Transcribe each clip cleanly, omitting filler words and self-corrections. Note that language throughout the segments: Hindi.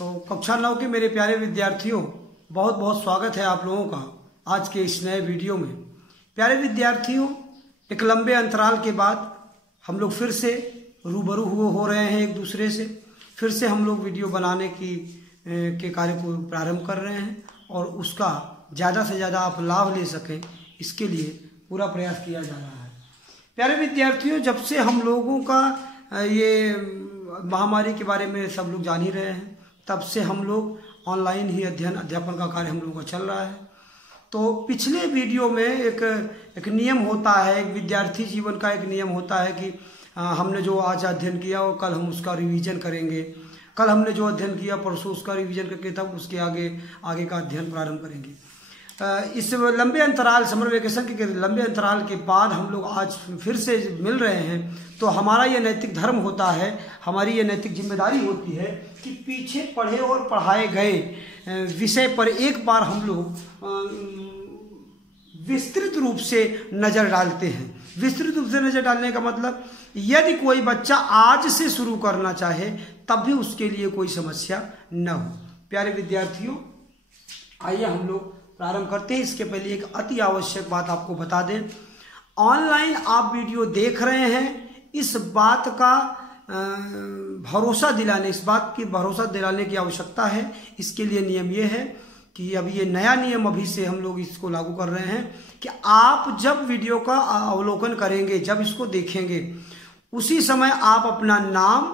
तो कक्षा 9 के मेरे प्यारे विद्यार्थियों, बहुत बहुत स्वागत है आप लोगों का आज के इस नए वीडियो में। प्यारे विद्यार्थियों, एक लंबे अंतराल के बाद हम लोग फिर से रूबरू हो रहे हैं एक दूसरे से। फिर से हम लोग वीडियो बनाने के कार्य को प्रारंभ कर रहे हैं और उसका ज़्यादा से ज़्यादा आप लाभ ले सकें, इसके लिए पूरा प्रयास किया जा रहा है। प्यारे विद्यार्थियों, जब से हम लोगों का ये महामारी के बारे में सब लोग जान ही रहे हैं, तब से हम लोग ऑनलाइन ही अध्यापन का कार्य हम लोगों का चल रहा है। तो पिछले वीडियो में एक नियम होता है, एक विद्यार्थी जीवन का एक नियम होता है कि हमने जो आज अध्ययन किया वो कल हम उसका रिवीजन करेंगे। कल हमने जो अध्ययन किया परसों उसका रिवीजन करके तब उसके आगे का अध्ययन प्रारंभ करेंगे। इस लंबे अंतराल, समर वेकेशन के लंबे अंतराल के बाद हम लोग आज फिर से मिल रहे हैं। तो हमारा ये नैतिक धर्म होता है, हमारी ये नैतिक जिम्मेदारी होती है कि पीछे पढ़े और पढ़ाए गए विषय पर एक बार हम लोग विस्तृत रूप से नज़र डालते हैं। विस्तृत रूप से नज़र डालने का मतलब, यदि कोई बच्चा आज से शुरू करना चाहे तब भी उसके लिए कोई समस्या न हो। प्यारे विद्यार्थियों, आइए हम लोग प्रारंभ करते हैं। इसके पहले एक अति आवश्यक बात आपको बता दें। ऑनलाइन आप वीडियो देख रहे हैं, इस बात का भरोसा दिलाने की आवश्यकता है। इसके लिए नियम ये है कि अभी ये नया नियम अभी से हम लोग इसको लागू कर रहे हैं कि आप जब वीडियो का अवलोकन करेंगे, जब इसको देखेंगे, उसी समय आप अपना नाम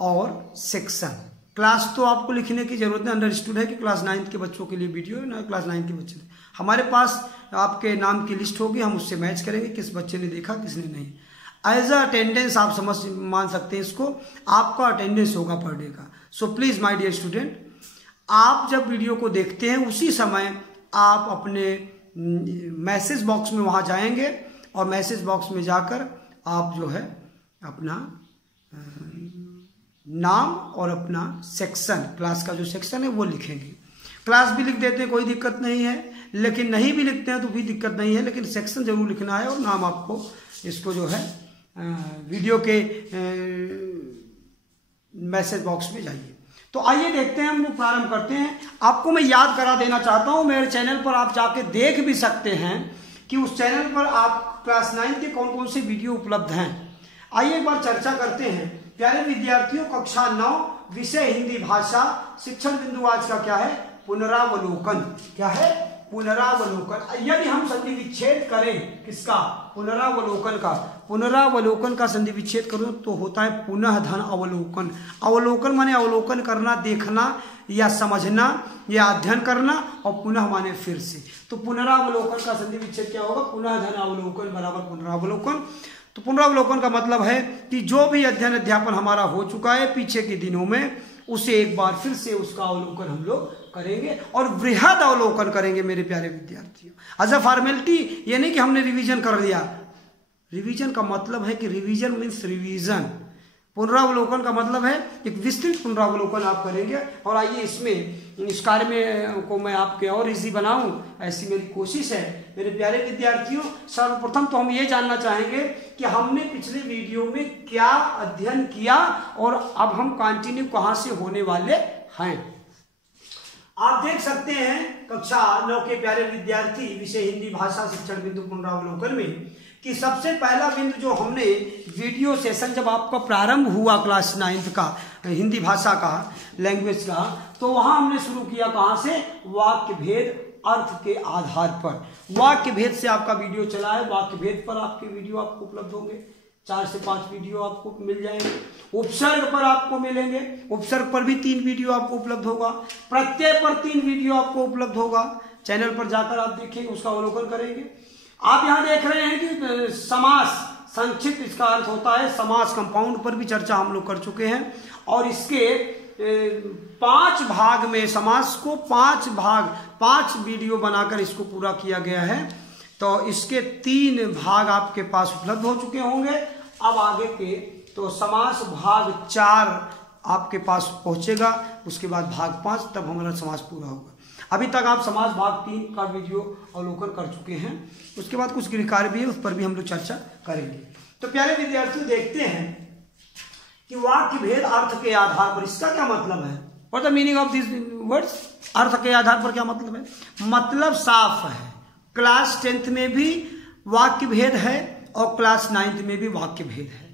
और सेक्शन, क्लास तो आपको लिखने की जरूरत नहीं, अंडरस्टूड है कि क्लास 9 के बच्चों के लिए वीडियो है ना, क्लास 9 के बच्चे। हमारे पास आपके नाम की लिस्ट होगी, हम उससे मैच करेंगे किस बच्चे ने देखा किसने नहीं। एज अ अटेंडेंस आप मान सकते हैं इसको, आपका अटेंडेंस होगा पर डे का। So please my dear student, आप जब वीडियो को देखते हैं उसी समय आप अपने मैसेज बॉक्स में वहां जाएंगे और मैसेज बॉक्स में जाकर आप जो है अपना नाम और अपना सेक्शन, क्लास का जो सेक्शन है वो लिखेंगे। क्लास भी लिख देते हैं, कोई दिक्कत नहीं है, लेकिन नहीं भी लिखते हैं तो भी दिक्कत नहीं है, लेकिन सेक्शन जरूर लिखना है और नाम आपको इसको जो है वीडियो के मैसेज बॉक्स में जाइए। तो आइए देखते हैं, हम लोग प्रारंभ करते हैं। आपको मैं याद करा देना चाहता हूं, मेरे चैनल पर आप जाके देख भी सकते हैं कि उस चैनल पर आप क्लास 9 के कौन कौन से वीडियो उपलब्ध हैं। आइए एक बार चर्चा करते हैं। प्यारे विद्यार्थियों, कक्षा 9 विषय हिंदी भाषा, शिक्षण बिंदु आज का क्या है? पुनरावलोकन। क्या है? पुनरावलोकन। यदि हम संधि विच्छेद करें किसका? पुनरावलोकन का। पुनरावलोकन का संधि विच्छेद करो तो होता है पुनः धन अवलोकन। अवलोकन माने अवलोकन करना, देखना या समझना या अध्ययन करना, और पुनः माने फिर से। तो पुनरावलोकन का संधि विच्छेद क्या होगा? पुनः धन अवलोकन बराबर पुनरावलोकन। तो पुनरावलोकन का मतलब है कि जो भी अध्ययन अध्यापन हमारा हो चुका है पीछे के दिनों में, उसे एक बार फिर से उसका अवलोकन हम लोग करेंगे और वृहद अवलोकन करेंगे मेरे प्यारे विद्यार्थियों। एज अ फॉर्मेलिटी, ये नहीं कि हमने रिवीजन कर लिया। रिवीजन का मतलब है कि रिवीजन मीन्स रिवीजन। पुनरावलोकन का मतलब है एक विस्तृत पुनरावलोकन आप करेंगे। और आइए इस कार्य में को मैं आपके और इजी बनाऊं, ऐसी मेरी कोशिश है। मेरे प्यारे विद्यार्थियों, सर्वप्रथम तो हम ये जानना चाहेंगे कि हमने पिछले वीडियो में क्या अध्ययन किया और अब हम कंटिन्यू कहां से होने वाले हैं। आप देख सकते हैं कक्षा 9 के प्यारे विद्यार्थी, विषय हिंदी भाषा, शिक्षण बिंदु पुनरावलोकन में, कि सबसे पहला बिंदु जो हमने वीडियो सेशन जब आपका प्रारंभ हुआ क्लास 9 का हिंदी भाषा का, लैंग्वेज का, तो वहां हमने शुरू किया कहां से? वाक्य भेद अर्थ के आधार पर। वाक्य भेद से आपका वीडियो चला है। वाक्य भेद पर आपके वीडियो आपको उपलब्ध होंगे, 4 से 5 वीडियो आपको मिल जाएंगे। उपसर्ग पर आपको मिलेंगे, उपसर्ग पर भी 3 वीडियो आपको उपलब्ध होगा। प्रत्यय पर 3 वीडियो आपको उपलब्ध होगा। चैनल पर जाकर आप देखेंगे, उसका अवलोकन करेंगे। आप यहां देख रहे हैं कि समास संक्षिप्त, इसका अर्थ होता है समास, कंपाउंड पर भी चर्चा हम लोग कर चुके हैं। और इसके 5 भाग में, समास को 5 वीडियो बनाकर इसको पूरा किया गया है। तो इसके 3 भाग आपके पास उपलब्ध हो चुके होंगे। अब आगे के तो समास भाग 4 आपके पास पहुंचेगा, उसके बाद भाग 5, तब हमारा समास पूरा होगा। अभी तक आप समास भाग 3 का वीडियो अवलोकन कर चुके हैं। उसके बाद कुछ गृह कार्य भी है, उस पर भी हम लोग चर्चा करेंगे। तो प्यारे विद्यार्थियों, देखते हैं कि वाक्य भेद अर्थ के आधार पर, इसका क्या मतलब है? और the meaning of this words, अर्थ के आधार पर क्या मतलब है? मतलब साफ है। क्लास 10th में भी वाक्य भेद है और क्लास 9th में भी वाक्य भेद है।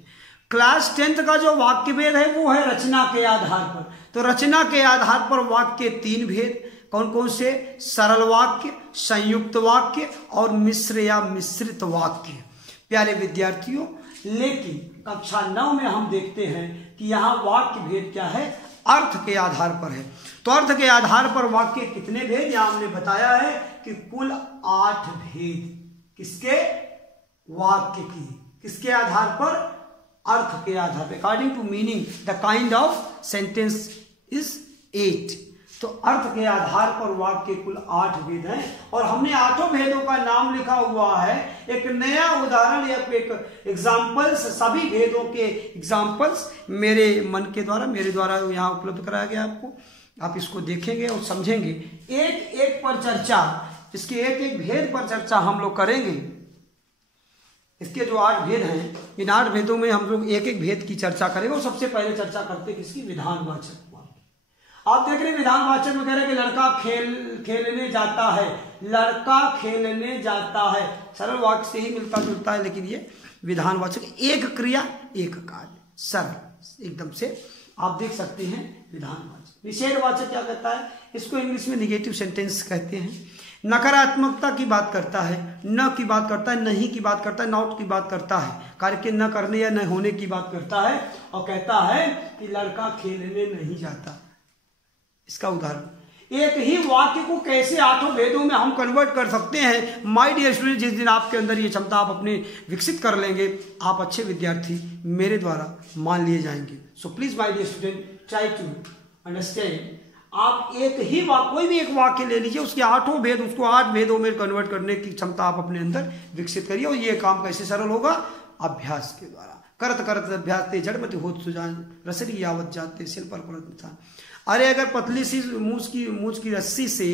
क्लास 10th का जो वाक्य भेद है वो है रचना के आधार पर। तो रचना के आधार पर वाक्य 3 भेद, कौन कौन से? सरल वाक्य, संयुक्त वाक्य और मिश्र या मिश्रित वाक्य। प्यारे विद्यार्थियों, लेकिन कक्षा 9 में हम देखते हैं कि यहाँ वाक्य भेद क्या है? अर्थ के आधार पर है। तो अर्थ के आधार पर वाक्य कितने भेद? यहाँ हमने बताया है कि कुल 8 भेद। किसके? वाक्य की। किसके आधार पर? अर्थ के आधार पर। According to meaning the kind of sentence is 8। तो अर्थ के आधार पर वाक्य कुल 8 भेद हैं और हमने 8 भेदों का नाम लिखा हुआ है। एक नया उदाहरण या एक एग्जाम्पल्स, सभी भेदों के एग्जाम्पल्स मेरे मन के द्वारा, मेरे द्वारा यहाँ उपलब्ध कराया गया आपको। आप इसको देखेंगे और समझेंगे। एक एक पर चर्चा, इसके एक एक भेद पर चर्चा हम लोग करेंगे। इसके जो 8 भेद हैं, इन 8 भेदों में हम लोग एक एक भेद की चर्चा करेंगे। और सबसे पहले चर्चा करते हैं किसकी? विधानवाचक। आप देख रहे हैं विधानवाचक में कह रहे हैं कि लड़का खेलने जाता है। लड़का खेलने जाता है, सरल वाक्य से ही मिलता जुलता है, लेकिन ये विधानवाचक, एक क्रिया एक कार्य, सरल एकदम से आप देख सकते हैं विधानवाचक। निषेधवाचक क्या कहता है? इसको इंग्लिश में निगेटिव सेंटेंस कहते हैं। नकारात्मकता की बात करता है, न की बात करता है, नहीं की बात करता है, नॉट की बात करता है, कार्य के न करने या न होने की बात करता है और कहता है कि लड़का खेलने नहीं जाता। इसका उदाहरण, एक ही वाक्य को कैसे 8 भेदों में हम कन्वर्ट कर सकते हैं। माय डियर स्टूडेंट, जिस दिन आपके अंदर ये क्षमता आप अपने विकसित कर लेंगे, आप अच्छे विद्यार्थी मेरे द्वारा मान लिए जाएंगे। So please my dear student, try to understand. आप एक ही वाक्य, कोई भी एक वाक्य ले लीजिए, उसके 8 भेद, उसको 8 भेदों में कन्वर्ट करने की क्षमता आप अपने अंदर विकसित करिए। और ये काम कैसे सरल होगा? अभ्यास के द्वारा। करत करत अभ्यास ते जड़मति होत सुजान, रसरी यावत जाते सिल पर परत। अरे अगर पतली सी मूछ की रस्सी से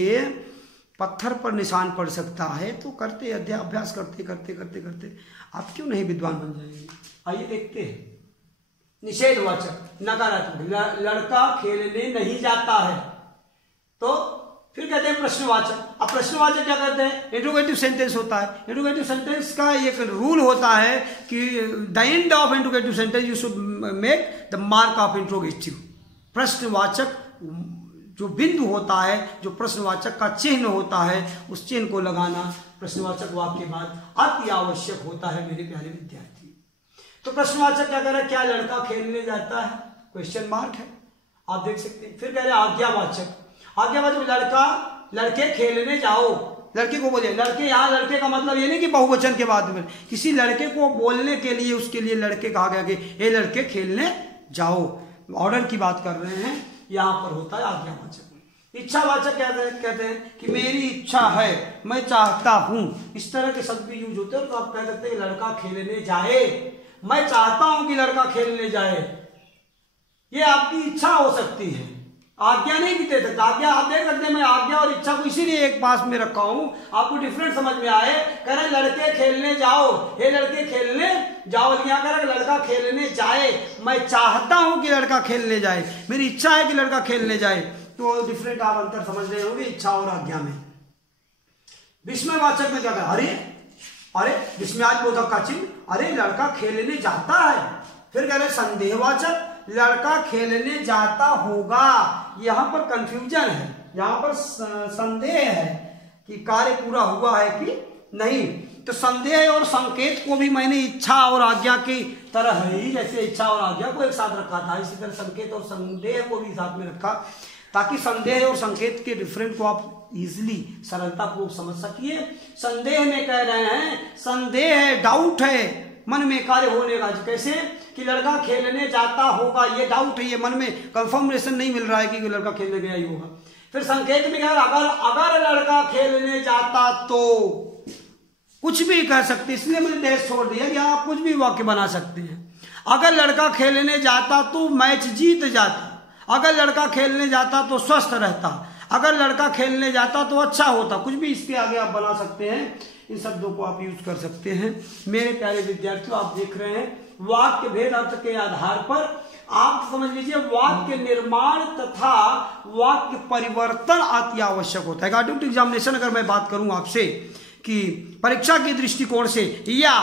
पत्थर पर निशान पड़ सकता है तो करते अभ्यास करते करते करते करते आप क्यों नहीं विद्वान बन जाएंगे? आइए देखते हैं। निषेधवाचक, नकारात्मक, लड़का खेलने नहीं जाता है। तो फिर कहते हैं प्रश्नवाचक। अब प्रश्नवाचक क्या करते हैं? इंट्रोगेटिव सेंटेंस होता है। इंट्रोगेटिव सेंटेंस का एक रूल होता है कि the end of interrogative sentence you should make the mark of interrogative. प्रश्नवाचक जो बिंदु होता है, जो प्रश्नवाचक का चिन्ह होता है, उस चिन्ह को लगाना प्रश्नवाचक वाक्य के बाद अति आवश्यक होता है मेरे प्यारे विद्यार्थी। तो प्रश्नवाचक क्या कर रहा है? क्या लड़का खेलने जाता है? क्वेश्चन मार्क है, आप देख सकते हैं। फिर कह रहे हैं आज्ञावाचक। आज्ञावाचक, लड़के खेलने जाओ, लड़के को बोले। लड़के, यहाँ लड़के का मतलब ये नहीं कि बहुवचन के बाद में, किसी लड़के को बोलने के लिए, उसके लिए लड़के कहा गया कि ये लड़के खेलने जाओ, ऑर्डर की बात कर रहे हैं, यहां पर होता है आज्ञावाचक। इच्छावाचक क्या कहते हैं कि मेरी इच्छा है, मैं चाहता हूं, इस तरह के शब्द भी यूज होते हैं। तो आप कह सकते हैं लड़का खेलने जाए, मैं चाहता हूं कि लड़का खेलने जाए, ये आपकी इच्छा हो सकती है, आज्ञा नहीं भी दे सकता। आज्ञा आप देख सकते हैं, मैं आज्ञा और इच्छा को इसीलिए एक पास में रखा हूं, आपको डिफरेंट समझ में आए। कह रहे लड़के खेलने जाओ, हे लड़के खेलने जाओ, क्या कह रहे लड़का खेलने जाए, मैं चाहता हूं कि लड़का खेलने जाए, मेरी इच्छा है कि लड़का खेलने जाए। तो डिफरेंट आप अंतर समझ रहे होंगे इच्छा और आज्ञा में। विस्मयवाचक में क्या कहा? अरे विस्मयादिबोधक का चिन्ह, अरे लड़का खेलने जाता है। फिर कह रहे संदेहवाचक, लड़का खेलने जाता होगा। यहां पर कंफ्यूजन है, यहां पर संदेह है कि कार्य पूरा हुआ है कि नहीं। तो संदेह और संकेत को भी मैंने इच्छा और आज्ञा की तरह ही, जैसे इच्छा और आज्ञा को एक साथ रखा था, इसी तरह संकेत और संदेह को भी साथ में रखा, ताकि संदेह और संकेत के डिफरेंट को आप इजिली, सरलता पूर्वक समझ सकिए। संदेह में कह रहे हैं, संदेह है, डाउट है मन में कार्य होने का। कैसे कि लड़का खेलने जाता होगा, ये डाउट है, ये मन में कंफर्मेशन नहीं मिल रहा है कि लड़का खेलने गया ही होगा। फिर संकेत में क्या, अगर लड़का खेलने जाता तो कुछ भी कह सकते, इसलिए मैंने देश छोड़ दिया कि आप कुछ भी वाक्य बना सकते हैं। अगर लड़का खेलने जाता तो मैच जीत जाता, अगर लड़का खेलने जाता तो स्वस्थ रहता, अगर लड़का खेलने जाता तो अच्छा होता, कुछ भी इसके आगे आप बना सकते हैं। इन शब्दों को आप यूज कर सकते हैं। मेरे प्यारे विद्यार्थियों, आप देख रहे हैं वाक्य भेद अर्थ के आधार पर आप समझ लीजिए वाक्य निर्माण तथा वाक्य परिवर्तन अति आवश्यक होता है। अकॉर्डिंग टू एग्जामिनेशन अगर मैं बात करूं आपसे कि परीक्षा के दृष्टिकोण से या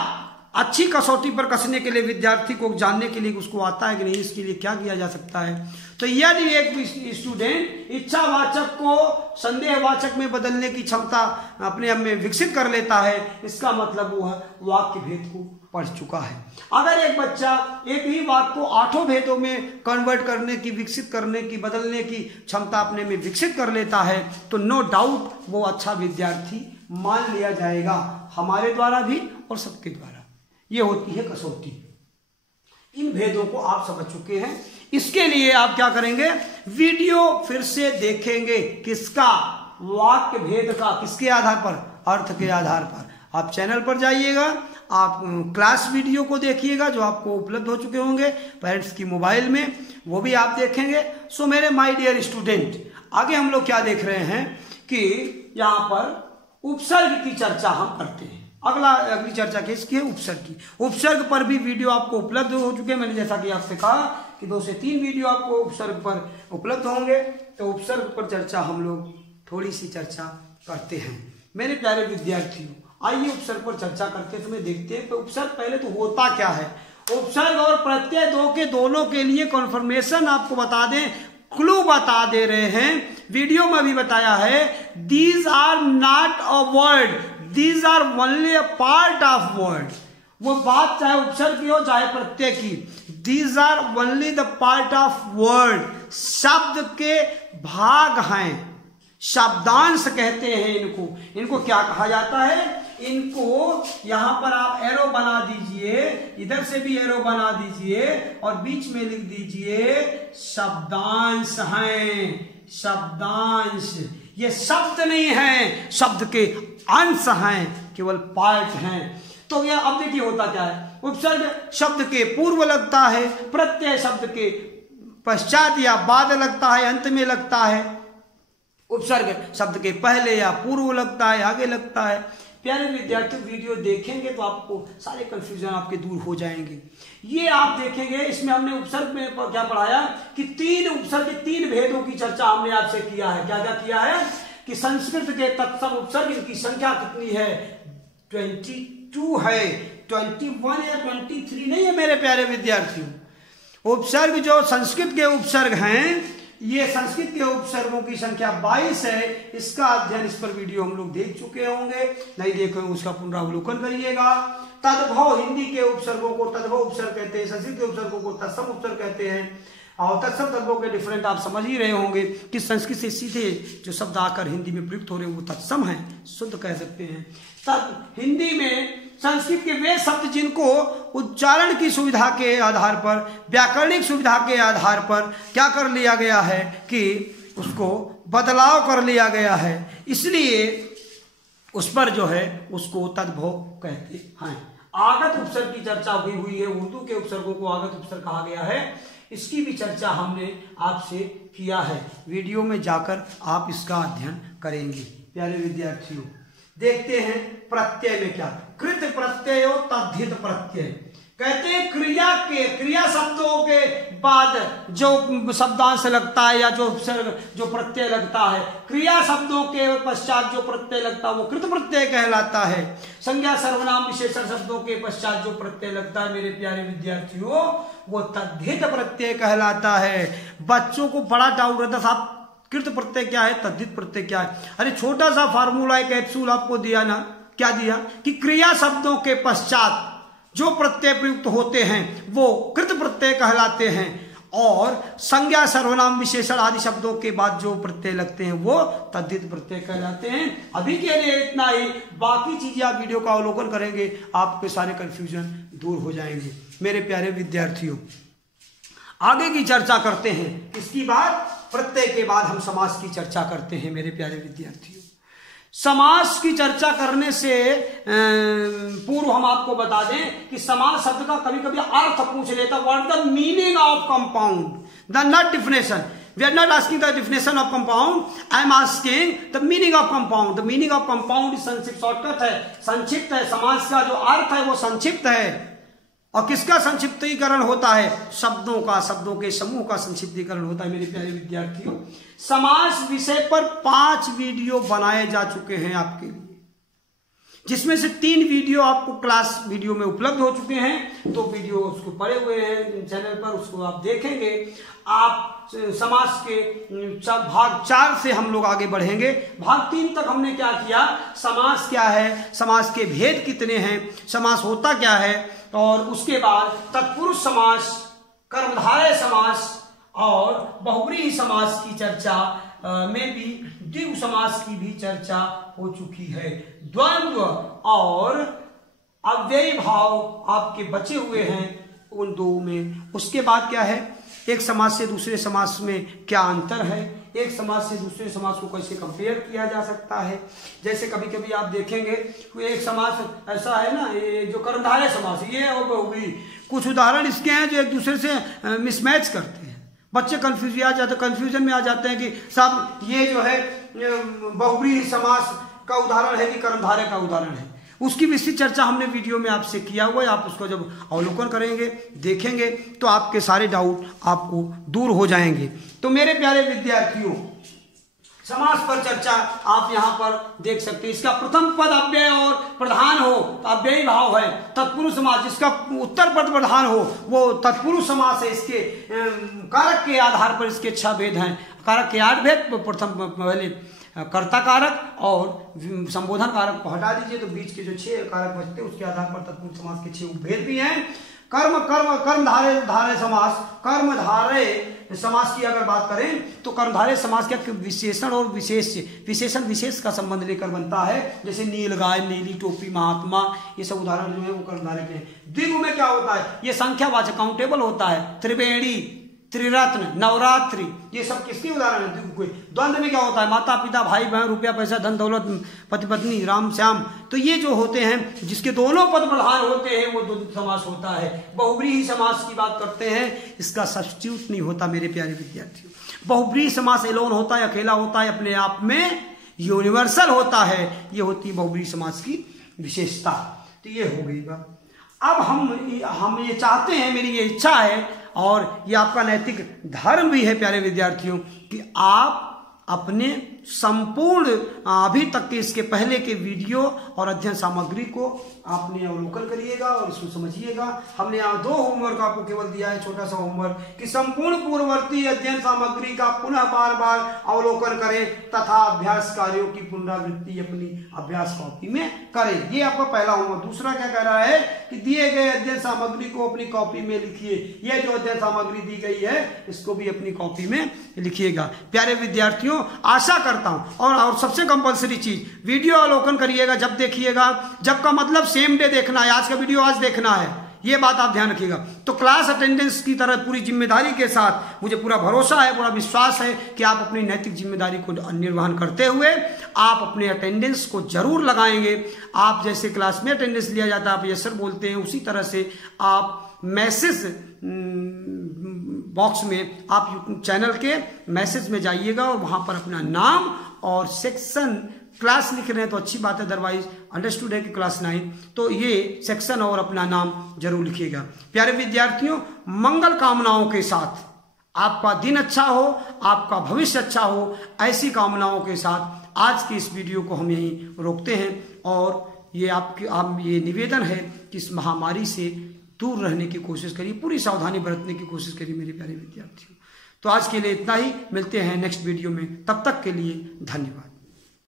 अच्छी कसौटी पर कसने के लिए विद्यार्थी को जानने के लिए उसको आता है कि नहीं, इसके लिए क्या किया जा सकता है। तो यदि एक स्टूडेंट इच्छावाचक को संदेहवाचक में बदलने की क्षमता अपने आप में विकसित कर लेता है, इसका मतलब वो वाक्य भेद को पढ़ चुका है। अगर एक बच्चा एक ही बात को 8 भेदों में कन्वर्ट करने की, विकसित करने की, बदलने की क्षमता अपने में विकसित कर लेता है तो नो डाउट वो अच्छा विद्यार्थी मान लिया जाएगा, हमारे द्वारा भी और सबके द्वारा। ये होती है कसौटी। इन भेदों को आप समझ चुके हैं। इसके लिए आप क्या करेंगे, वीडियो फिर से देखेंगे। किसका? वाक्य भेद का। किसके आधार पर? अर्थ के आधार पर। आप चैनल पर जाइएगा, आप क्लास वीडियो को देखिएगा जो आपको उपलब्ध हो चुके होंगे पेरेंट्स की मोबाइल में, वो भी आप देखेंगे। सो मेरे माय डियर स्टूडेंट, आगे हम लोग क्या देख रहे हैं कि यहाँ पर उपसर्ग की चर्चा हम करते हैं। अगली चर्चा किसकी है? उपसर्ग की। उपसर्ग पर भी वीडियो आपको उपलब्ध हो चुके हैं। मैंने जैसा कि आपसे कहा कि 2 से 3 वीडियो आपको उपसर्ग पर उपलब्ध होंगे। तो उपसर्ग पर चर्चा हम लोग थोड़ी सी चर्चा करते हैं। मेरे प्यारे विद्यार्थियों, आइए उपसर्ग पर चर्चा करते समय देखते हैं तो उपसर्ग पहले तो होता क्या है। उपसर्ग और प्रत्यय दोनों के लिए कन्फर्मेशन आपको बता दें, क्लू बता दे रहे हैं। वीडियो में भी बताया है, these are not a word, these are only a part of word. वो बात चाहे उपसर्ग की हो चाहे प्रत्यय की, these are only the part of word. शब्द के भाग हैं, शब्दांश कहते हैं इनको। इनको क्या कहा जाता है? इनको यहां पर आप एरो बना दीजिए, इधर से भी एरो बना दीजिए और बीच में लिख दीजिए शब्दांश हैं। शब्दांश ये शब्द नहीं है, शब्द के अंश हैं, केवल पार्ट हैं। तो ये अब देखिए होता क्या है। उपसर्ग शब्द के पूर्व लगता है, प्रत्यय शब्द के पश्चात या बाद लगता है, अंत में लगता है। उपसर्ग शब्द के पहले या पूर्व लगता है, आगे लगता है। प्यारे विद्यार्थी, वीडियो देखेंगे तो आपको सारे कंफ्यूजन आपके दूर हो जाएंगे। ये आप देखेंगे, इसमें हमने उपसर्ग में क्या पढ़ाया कि 3 उपसर्ग 3 भेदों की चर्चा हमने आपसे किया है। क्या क्या किया है कि संस्कृत के तत्सम उपसर्ग, इनकी संख्या कितनी है? 22 है। 21 या 23 नहीं है मेरे प्यारे विद्यार्थियों। उपसर्ग जो संस्कृत के उपसर्ग हैं, ये संस्कृत के उपसर्गों की संख्या 22 है। इसका अध्ययन, इस पर वीडियो हम लोग देख चुके होंगे, नहीं देखे उसका पुनरावलोकन करिएगा। तद्भव हिंदी के उपसर्गों को तद्भव उपसर्ग कहते हैं, संस्कृत के उपसर्गों को तत्सम उपसर्ग कहते हैं। और तत्सम तद्भव के डिफरेंट आप समझ ही रहे होंगे कि संस्कृत से सीधे जो शब्द आकर हिंदी में प्रयुक्त हो रहे हैं वो तत्सम है, शुद्ध कह सकते हैं। तब हिंदी में संस्कृत के वे शब्द जिनको उच्चारण की सुविधा के आधार पर, व्याकरणिक सुविधा के आधार पर क्या कर लिया गया है कि उसको बदलाव कर लिया गया है, इसलिए उस पर जो है उसको तद्भव कहते हैं। आगत उपसर्ग की चर्चा हुई है। उर्दू के उपसर्गों को आगत उपसर्ग कहा गया है। इसकी भी चर्चा हमने आपसे किया है। वीडियो में जाकर आप इसका अध्ययन करेंगे। प्यारे विद्यार्थियों, देखते हैं प्रत्यय में क्या। कृत प्रत्यय तद्धित प्रत्यय कहते हैं क्रिया शब्दों के बाद जो शब्दांश लगता है या जो प्रत्यय लगता है, क्रिया शब्दों के पश्चात जो प्रत्यय लगता है वो कृत प्रत्यय कहलाता है। संज्ञा सर्वनाम विशेषण शब्दों के पश्चात जो प्रत्यय लगता है मेरे प्यारे विद्यार्थियों, वो तद्धित प्रत्यय कहलाता है। बच्चों को बड़ा डाउट रहता, साहब कृत प्रत्यय क्या है, तद्धित प्रत्यय क्या है? अरे छोटा सा फार्मूला, एक कैप्सूल आपको दिया ना, क्या दिया कि क्रिया शब्दों के पश्चात जो प्रत्यय प्रयुक्त होते हैं वो कृत प्रत्यय कहलाते हैं, और संज्ञा सर्वनाम विशेषण आदि शब्दों के बाद जो प्रत्यय लगते हैं वो तद्धित प्रत्यय कहलाते हैं। अभी के लिए इतना ही, बाकी चीजें आप वीडियो का अवलोकन करेंगे, आपके सारे कंफ्यूजन दूर हो जाएंगे। मेरे प्यारे विद्यार्थियों, आगे की चर्चा करते हैं। इसकी बाद प्रत्यय के बाद हम समास की चर्चा करते हैं। मेरे प्यारे विद्यार्थियों, समास की चर्चा करने से पूर्व हम आपको बता दें कि समास शब्द का कभी कभी अर्थ पूछ लेता। What the meaning of compound, the not definition. We are not asking the definition of compound, I am asking the meaning of compound. The meaning of compound संक्षिप्त, शॉर्टकट है, संक्षिप्त है। समास का जो अर्थ है वो संक्षिप्त है और किसका संक्षिप्तीकरण होता है? शब्दों का, शब्दों के समूह का संक्षिप्तीकरण होता है। मेरे प्यारे विद्यार्थियों, समास विषय पर 5 वीडियो बनाए जा चुके हैं आपके लिए, जिसमें से 3 वीडियो आपको क्लास वीडियो में उपलब्ध हो चुके हैं। तो वीडियो उसको पड़े हुए हैं चैनल पर, उसको आप देखेंगे। आप समास के भाग 4 से हम लोग आगे बढ़ेंगे। भाग 3 तक हमने क्या किया? समास क्या है, समास के भेद कितने हैं, समास होता क्या है, और उसके बाद तत्पुरुष समास, कर्मधारय समास और बहुब्रीहि समास की चर्चा में भी द्विगु समास की भी चर्चा हो चुकी है। द्वंद्व और अव्ययी भाव आपके बचे हुए हैं उन 2 में। उसके बाद क्या है? एक समास से दूसरे समास में क्या अंतर है, एक समास से दूसरे समास को कैसे कंपेयर किया जा सकता है। जैसे कभी कभी आप देखेंगे एक समास ऐसा है ना, ये जो कर्मधारय समास ये और बहुब्रीहि, कुछ उदाहरण इसके हैं जो एक दूसरे से मिसमैच करते हैं। बच्चे कंफ्यूजन में आ जाते हैं कि साहब ये जो है बहुब्रीहि समास का उदाहरण है कि कर्मधारय का उदाहरण है। उसकी विस्तृत चर्चा हमने वीडियो में आपसे किया हुआ है। आप उसको जब अवलोकन करेंगे, देखेंगे, तो आपके सारे डाउट आपको दूर हो जाएंगे। तो मेरे प्यारे विद्यार्थियों, समास पर चर्चा आप यहां पर देख सकते हैं। इसका प्रथम पद अव्यय और प्रधान हो तो अव्ययी भाव है। तत्पुरुष समास जिसका उत्तर पद प्रधान हो वो तत्पुरुष समास है। इसके कारक के आधार पर इसके 6 भेद हैं। कारक के 8 भेद। प्रथम पहले कर्ता कारक और संबोधन कारक को हटा दीजिए तो बीच के जो 6 कारक बचते हैं उसके आधार पर तत्पुरुष समास के 6 उपभेद भी हैं। कर्मधारय समास, कर्मधारय समास की अगर बात करें तो कर्मधारय समास क्या विशेषण और विशेष का संबंध लेकर बनता है। जैसे नील गाय, नीली टोपी, महात्मा, ये सब उदाहरण जो है वो कर्मधारय के हैं। द्विगु में क्या होता है? ये संख्यावाचक काउंटेबल होता है। त्रिवेणी, त्रिरत्न, नवरात्रि, ये सब किसके उदाहरण है? द्विगु के। द्वंद्व में क्या होता है? माता पिता, भाई बहन, रुपया पैसा, धन दौलत, पति पत्नी, राम श्याम। तो ये जो होते हैं जिसके दोनों पद प्रधान होते हैं वो द्वंद्व समास होता है। बहुब्रीहि समास की बात करते हैं, इसका सब्स्टिट्यूट नहीं होता मेरे प्यारे विद्यार्थियों। बहुब्रीहि समास एलोन होता है, अकेला होता है, अपने आप में यूनिवर्सल होता है। ये होती है बहुब्रीहि समास की विशेषता। तो ये हो गई बात। अब हम ये चाहते हैं, मेरी ये इच्छा है और ये आपका नैतिक धर्म भी है प्यारे विद्यार्थियों, कि आप अपने संपूर्ण अभी तक के इसके पहले के वीडियो और अध्ययन सामग्री को आपने अवलोकन करिएगा और इसको समझिएगा। हमने यहाँ 2 होमवर्क आपको केवल दिया है, छोटा सा होमवर्क, कि संपूर्ण पूर्ववर्ती अध्ययन सामग्री का पुनः बार बार अवलोकन करें तथा अभ्यास कार्यों की पुनरावृत्ति अपनी अभ्यास कॉपी में करें। ये आपका पहला होमवर्क। दूसरा क्या कह रहा है कि दिए गए अध्ययन सामग्री को अपनी कॉपी में लिखिए। यह जो अध्ययन सामग्री दी गई है इसको भी अपनी कॉपी में लिखिएगा। प्यारे विद्यार्थियों, आशा करता हूं और सबसे कंपलसरी चीज, वीडियो अवलोकन करिएगा जब देखिएगा, जब का मतलब सेम डे देखना है। आज का वीडियो आज देखना है, ये बात आप ध्यान रखिएगा। तो क्लास अटेंडेंस की तरह पूरी जिम्मेदारी के साथ मुझे पूरा भरोसा है, पूरा विश्वास है कि आप अपनी नैतिक जिम्मेदारी को निर्वहन करते हुए आप अपने अटेंडेंस को जरूर लगाएंगे। आप जैसे क्लास में अटेंडेंस लिया जाता है, आप यस सर बोलते हैं, उसी तरह से आप मैसेज बॉक्स में, आप यूट्यूब चैनल के मैसेज में जाइएगा और वहां पर अपना नाम और सेक्शन, क्लास लिख रहे हैं तो अच्छी बात है, अदरवाइज अंडरस्टूड है कि क्लास 9, तो ये सेक्शन और अपना नाम जरूर लिखिएगा। प्यारे विद्यार्थियों, मंगल कामनाओं के साथ आपका दिन अच्छा हो, आपका भविष्य अच्छा हो, ऐसी कामनाओं के साथ आज के इस वीडियो को हम यहीं रोकते हैं। और ये आप ये निवेदन है कि इस महामारी से दूर रहने की कोशिश करिए, पूरी सावधानी बरतने की कोशिश करिए मेरे प्यारे विद्यार्थियों। तो आज के लिए इतना ही, मिलते हैं नेक्स्ट वीडियो में, तब तक के लिए धन्यवाद।